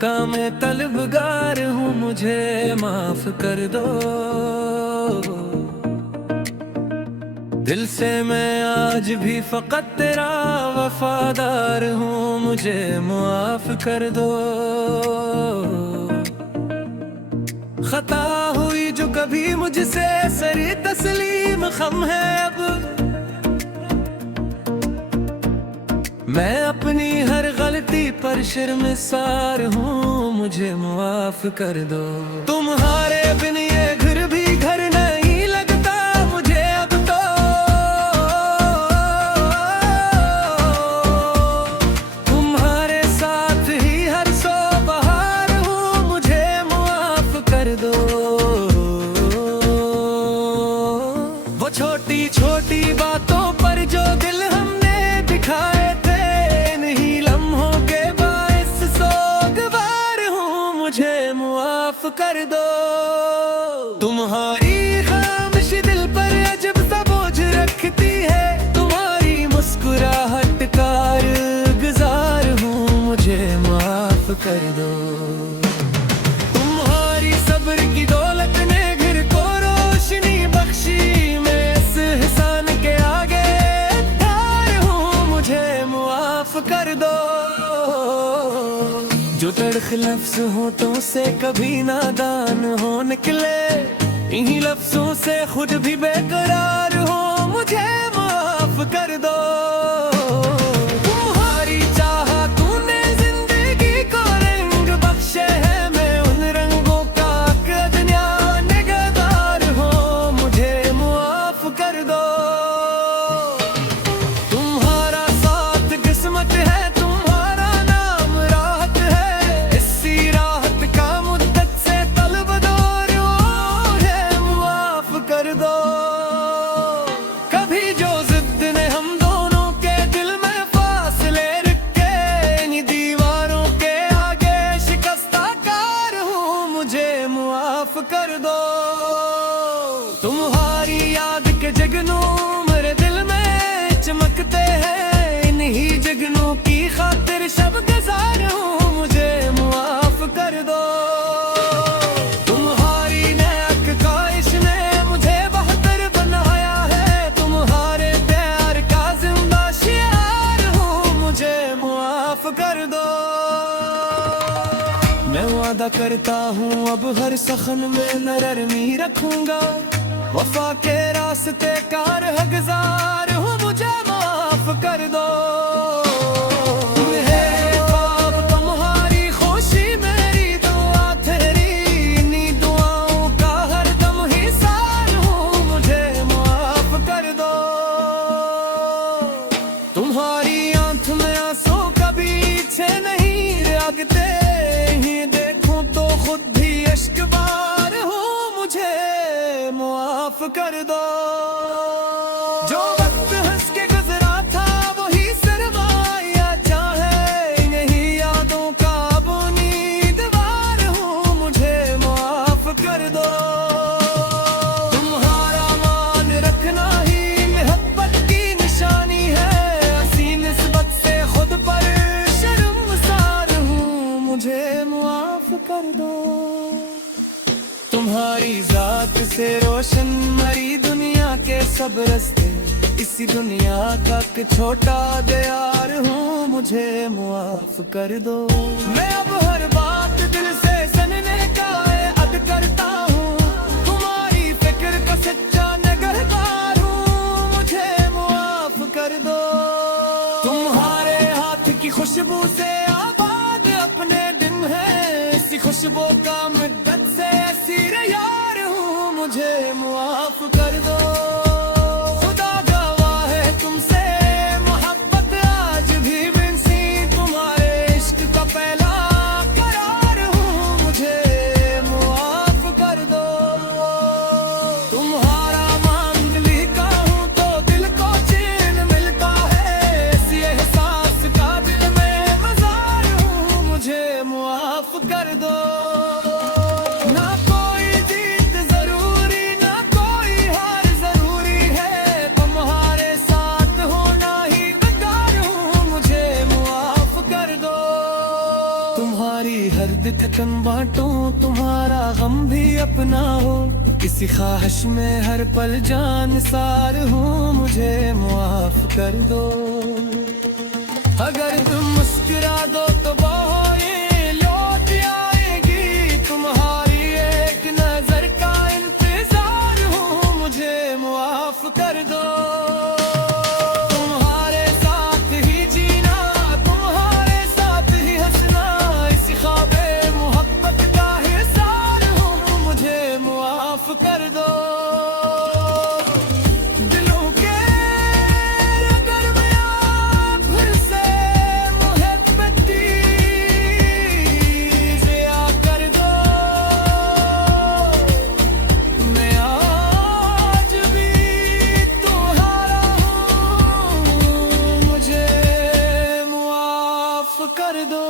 का मैं तलबगार हूँ, मुझे माफ कर दो। दिल से मैं आज भी फकत तेरा वफादार हूँ, मुझे माफ कर दो। खता हुई जो कभी मुझसे सरी तस्लीम खम है, अब मैं अपनी हर गलती पर शर्मिसार हूँ, मुझे माफ कर दो। तुम्हारे बिन ये घर भी घर नहीं लगता मुझे अब तो। तुम्हारे साथ ही हर सो बहार हूँ, मुझे माफ कर दो। वो छोटी छोटी बातों पर जो दिल हमने दिखाए, मुझे माफ कर दो। तुम्हारी खामोशी दिल पर अजब सा बोझ रखती है, तुम्हारी मुस्कुराहट कारगुजार हूँ, मुझे माफ कर दो। तुम्हारी सब्र की दौलत ने घर को रोशनी बख्शी, मैं इस एहसान के आगे ठार हूँ, मुझे माफ कर दो। जो तड़ख लफ्ज़ होठों से कभी नादान हो निकले, इन्हीं लफ्ज़ों से खुद भी बेकरार हो, मुझे माफ कर दो। तुम्हारी चाहा तूने जिंदगी को रंग बख्शे है, मैं उन रंगों का कदनिया निगहदार हो, मुझे माफ कर दो। तुम्हारा साथ किस्मत है, कभी जो जिद ने हम दोनों के दिल में फासले रखे, इन दीवारों के आगे शिकस्ताकार हूँ, मुझे माफ कर दो। तुम्हारी याद के जगनों मेरे दिल में चमकते हैं, इन्हीं जगनों की खातिर शब गुजार हूँ, मुझे माफ कर दो। कर दो। मैं वादा करता हूँ अब हर सखन में नरमी रखूंगा, वफा के रास्ते का राहगुजार हूँ, मुझे माफ कर दो। तुम्हारी खुशी मेरी दुआ तेरी, इन्हीं दुआओं का हर दम हिसार हूँ, मुझे माफ कर दो। तुम्हारी आंख में आंसू पीछे नहीं लगते, ही देखूं तो खुद भी अश्कबार हूँ, मुझे माफ कर दो। जो वक्त हंस के गुजरा था वही सरमाया चाहे, यही यादों का अब उम्मीदवार हूँ, मुझे माफ कर दो। तुम्हारा मान रखना ही मोहब्बत की निशानी है, हंसी निस्बत से खुद पर मुझे माफ कर दो। तुम्हारी जात से रोशन मरी दुनिया के सब रस्ते, इसी दुनिया का एक छोटा दयार हूँ, मुझे माफ कर दो। मैं अब हर बात दिल से सुनने का अद करता हूँ, तुम्हारी फिक्र का सच्चा निगहबार हूँ, मुझे माफ कर दो। तुम्हारे हाथ की खुशबू से खुशबू का मुद्दत से असीर यार हूँ, मुझे माफ कर दो। खुदा गवाह है तुमसे मोहब्बत आज भी बिनसी, तुम्हारे इश्क का पहला करार हूँ, मुझे माफ कर दो। तुम्हारा मांगली का हूँ तो दिल को चैन मिलता है, इसी एहसास का दिल में मजार हूँ, मुझे माफ कर दो। ना कोई जीत जरूरी, ना कोई हार जरूरी, बांटूं तुम्हारा गम भी अपना हो, किसी ख्वाहिश में हर पल जान सार हूँ, मुझे मुआफ कर दो। अगर तुम मुस्कुरा दो तो वो ये लौट आएगी, तुम्हारी एक नजर का इंतजार हूँ, मुझे मुआफ कर दो। तुम्हारे साथ ही जीना, तुम्हारे साथ ही हंसना, इसी ख्वाबे मोहब्बत का हिसार हूँ, मुझे मुआफ कर दो। कर दो।